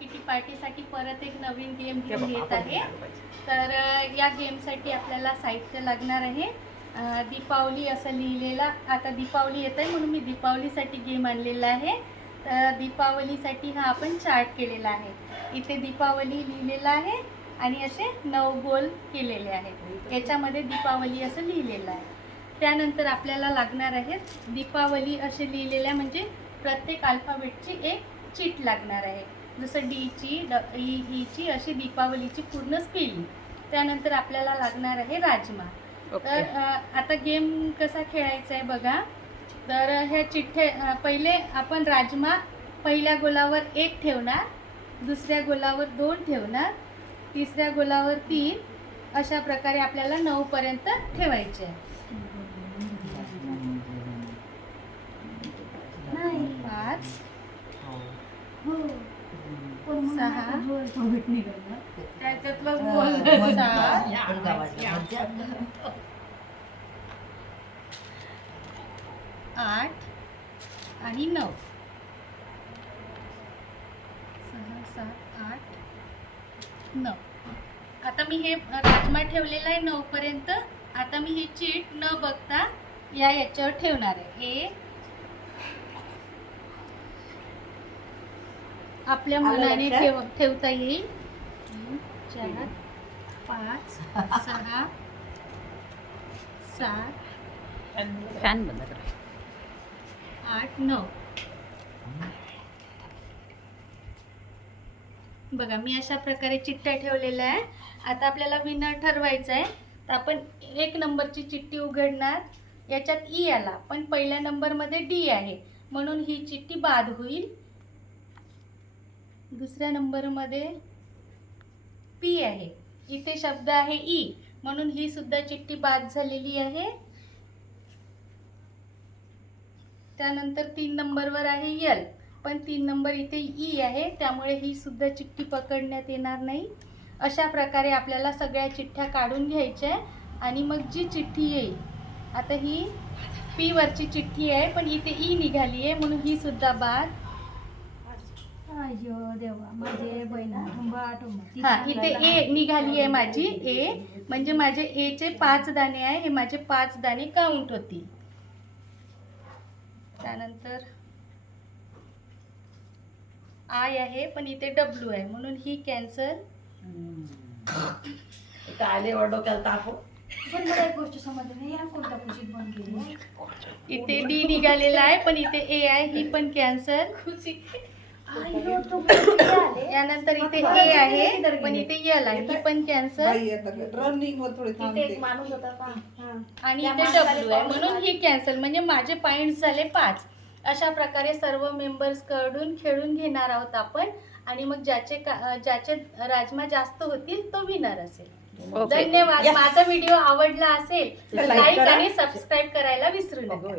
Kitty पार्टीसाठी परत एक नवीन गेम घेऊन येत आहे। तर या गेमसाठी आपल्याला साहित्य लागणार आहे। दीपावली असं लिहिलेला, आता दीपावली येत आहे म्हणून मी दीपावलीसाठी गेम आणलेला आहे। तर दीपावलीसाठी हा आपण चार्ट केलेला आहे। इथे दीपावली लिहिलेला आहे आणि असे 9 गोल केलेले आहेत। याच्यामध्ये दीपावली असं लिहिलेलं आहे। त्यानंतर आपल्याला लागणार आहे दीपावली असे लिहिलेल्या, म्हणजे प्रत्येक अल्फाबेटची एक चीट लागणार आहे। जसं डी ची, ई ची अशी दीपावलीची पूर्ण स्पेलिंग। त्यानंतर आपल्याला लागणार आहे राजमा। तर आता गेम कसा खेळायचा आहे बघा। तर ह्या चिठ्ठ्या पहिले आपण राजमा पहिल्या गोलावर 1 ठेवणार, दुसऱ्या गोलावर 2 ठेवणार, तिसऱ्या गोलावर 3, अशा प्रकारे आपल्याला 9 पर्यंत ठेवायचे आहे। 5 8 आणि 9, 6 7 8 9। आता मी हे राजमा ठेवलेला आहे 9 पर्यंत। आता मी ही चीट न बघता याच्यावर ठेवणार आहे। हे आपल्या मनाने ठेवता येईल। 3 4 5 6 7 फॅन बंद करा। 8 9। बघा मी अशा प्रकारे चिठ्ठ्या ठेवलेल्या आहे। आता आपल्याला विनर ठरवायचं आहे। तर आपण 1 नंबरची चिठ्ठी उघडणार। याच्यात ई आला पण पहिल्या नंबरमध्ये डी आहे म्हणून ही चिठ्ठी बाद होईल। दुसऱ्या नंबरमध्ये पी आहे, इथे शब्द आहे ई म्हणून ही सुद्धा चिठ्ठी बाद झालेली आहे। त्यानंतर 3 नंबरवर आहे यल, पण 3 नंबर इथे ई आहे त्यामुळे ही सुद्धा चिठ्ठी पकडण्यात येणार नाही। अशा प्रकारे आपल्याला सगळ्या चिठ्ठ्या काढून घ्यायच्या आणि मग जी चिठ्ठी येईल, आता ही पी वरची चिठ्ठी आहे पण इथे ई निघाली आहे म्हणून ही सुद्धा बाद। देवा माझे बहिणा हा, इथे ए निघाली आहे माझी। ए म्हणजे माझे ए चे 5 दाणे आहे, हे माझे 5 दाणे काउंट होतील। त्यानंतर आय आहे पण इथे डब्ल्यू आहे म्हणून ही कॅन्सल। आले डोक्याला ताप। पण मला एक गोष्ट समजली नाही, या कोणत्या खुशीत बंद केली? इथे डी निघालेला आहे पण इथे ए आहे, ही पण कॅन्सल। यानंतर इथे ए आहे पण इथे यल आहे, ही पण कॅन्सल। रनिंग वर थोडी थांबते आणि इथे डब्ल्यू आहे म्हणून ही कॅन्सल। म्हणजे माझे पॉइंट्स झाले 5। अशा प्रकारे सर्व मेंबर्स कडून खेळून घेणार आहोत आपण आणि मग ज्याचे राजमा जास्त होतील तो विनर असेल। धन्यवाद। माझा व्हिडिओ आवडला असेल तर लाईक आणि सबस्क्राईब करायला विसरू नका।